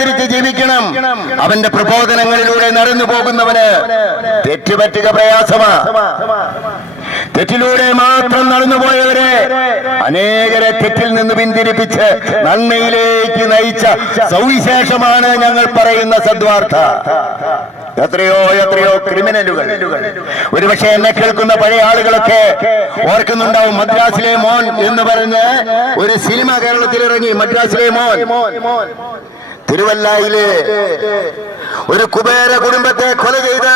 അനുസരിച്ച് ജീവിക്കണം. അവന്റെ പ്രബോധനങ്ങളിലൂടെ നടന്നു പോകുന്നവന് തെറ്റുപറ്റുക പ്രയാസമാ. തെറ്റിലൂടെ മാത്രം നടന്നുപോയവരെ അനേകരെ തെറ്റിൽ നിന്ന് പിന്തിരിപ്പിച്ച് നന്മയിലേക്ക് നയിച്ച സവിശേഷമാണ് ഞങ്ങൾ പറയുന്ന സദ്വാർത്ത. എത്രയോ ക്രിമിനലുകൾ, ഒരുപക്ഷെ എന്നെ കേൾക്കുന്ന പഴയ ആളുകളൊക്കെ ഓർക്കുന്നുണ്ടാവും. മദ്രാസിലെ മോൻ എന്ന് പറഞ്ഞ് ഒരു സിനിമ കേരളത്തിൽ ഇറങ്ങി. മദ്രാസിലെ മോൻ തിരുവല്ലയിലെ ഒരു കുബേര കുടുംബത്തെ കൊല ചെയ്ത്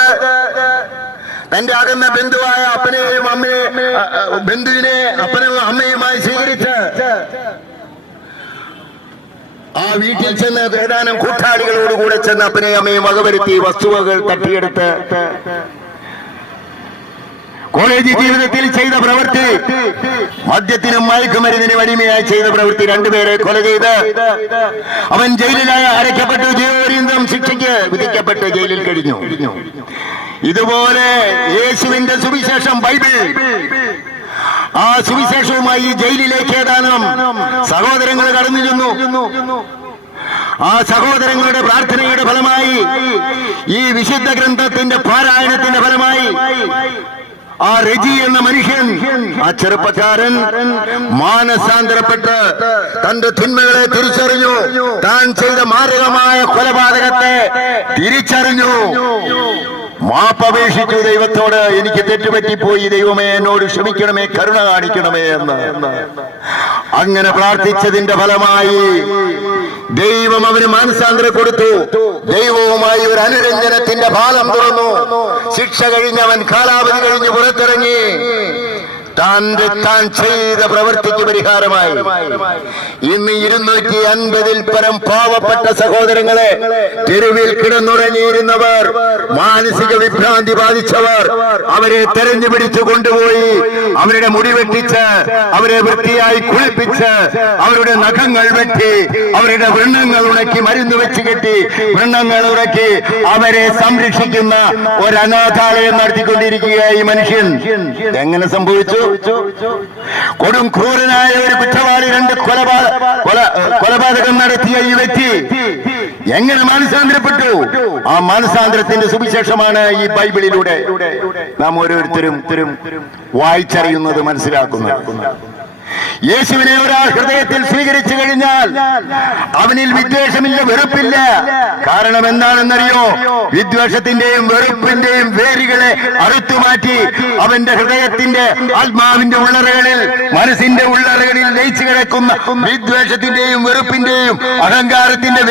തന്റെ അകന്ന ബന്ധുവായ അപ്പനെയും ബന്ധുവിനെ അപ്പനും അമ്മയുമായി സ്വീകരിച്ച് ആ വീട്ടിൽ ചെന്ന് ഏതാനും കൂട്ടാളികളോടുകൂടെ ചെന്ന് അപ്പനെയും അമ്മയും വകവരുത്തി വസ്തുവകൾ തട്ടിയെടുത്ത് കോളേജ് ജീവിതത്തിൽ ചെയ്ത പ്രവൃത്തി, മദ്യത്തിനും മയക്കുമരുന്നിനും അടിമയായി ചെയ്ത പ്രവൃത്തി, രണ്ടുപേരെ കൊല ചെയ്ത് അവൻ ജയിലിലായി അടയ്ക്കപ്പെട്ടു. ജീവപര്യന്തം ശിക്ഷയ്ക്ക് വിധിക്കപ്പെട്ട് ജയിലിൽ കഴിഞ്ഞു. ഇതുപോലെ യേശുവിന്റെ സുവിശേഷം ബൈബിൾ, ആ സുവിശേഷവുമായി ജയിലിലേക്ക് ഏതാനും സഹോദരങ്ങൾ കടന്നു ചെന്നു. ആ സഹോദരങ്ങളുടെ പ്രാർത്ഥനയുടെ ഫലമായി, ഈ വിശുദ്ധ ഗ്രന്ഥത്തിന്റെ പാരായണത്തിന്റെ ഫലമായി ആ റെജി എന്ന മനുഷ്യൻ, ആ ചെറുപ്പക്കാരൻ മാനസാന്തരപ്പെട്ട് തന്റെ തിന്മകളെ തിരിച്ചറിഞ്ഞു. താൻ ചെയ്ത മാരകമായ കൊലപാതകത്തെ തിരിച്ചറിഞ്ഞു. മാപ്പപേക്ഷിച്ചു ദൈവത്തോട്, എനിക്ക് തെറ്റുപറ്റിപ്പോയി, ദൈവമേ എന്നോട് ക്ഷമിക്കണമേ, കരുണ കാണിക്കണമേ എന്ന്. അങ്ങനെ പ്രാർത്ഥിച്ചതിന്റെ ഫലമായി ദൈവം അവന് മാനസാന്തരം കൊടുത്തു. ദൈവവുമായി ഒരു അനുരഞ്ജനത്തിന്റെ പാലം തുറന്നു. ശിക്ഷ കഴിഞ്ഞവൻ കാലാവധി കഴിഞ്ഞ് പുറത്തിറങ്ങി. താൻ ചെയ്ത പ്രവൃത്തിക്ക് പരിഹാരമായി ഇന്ന് 250-ൽ പരം പാവപ്പെട്ട സഹോദരങ്ങളെ, തെരുവിൽ കിടന്നുറങ്ങിയിരുന്നവർ, മാനസിക വിഭ്രാന്തി ബാധിച്ചവർ, അവരെ തെരഞ്ഞു പിടിച്ചു കൊണ്ടുപോയി അവരുടെ മുടി വെട്ടിച്ച്, അവരെ വൃത്തിയായി കുളിപ്പിച്ച്, അവരുടെ നഖങ്ങൾ വെട്ടി, അവരുടെ വൃണ്ണങ്ങൾ ഉണക്കി, മരുന്ന് വെച്ച് കെട്ടി വൃണ്ണങ്ങൾ ഉറക്കി അവരെ സംരക്ഷിക്കുന്ന ഒരു അനാഥാലയം നടത്തിക്കൊണ്ടിരിക്കുകയായി മനുഷ്യൻ. എങ്ങനെ സംഭവിച്ചു? കൊടും ക്രൂരനായ ഒരു കുറ്റവാളി, 2 കൊലപാതകം നടത്തിയ ഈ വ്യക്തി എങ്ങനെ മാനസാന്തരപ്പെട്ടു? ആ മാനസാന്തരത്തിന്റെ സുവിശേഷമാണ് ഈ ബൈബിളിലൂടെ നാം ഓരോരുത്തരും വായിച്ചറിയുന്നത്, മനസ്സിലാക്കുന്നത്. യേശുവിനെ ഒരാൾ ഹൃദയത്തിൽ സ്വീകരിച്ചു കഴിഞ്ഞാൽ അവനിൽ വിദ്വേഷമില്ല, വെറുപ്പില്ല. കാരണം എന്താണെന്നറിയോ? വിദ്വേഷത്തിന്റെയും വെറുപ്പിന്റെയും വേരുകളെ അറുത്തുമാറ്റി അവന്റെ ഹൃദയത്തിന്റെ ആത്മാവിന്റെ ഉള്ളറകളിൽ, മനസ്സിന്റെ ഉള്ളറകളിൽ ലയിച്ചു കിടക്കുന്ന വിദ്വേഷത്തിന്റെയും വെറുപ്പിന്റെയും അഹങ്കാരത്തിന്റെ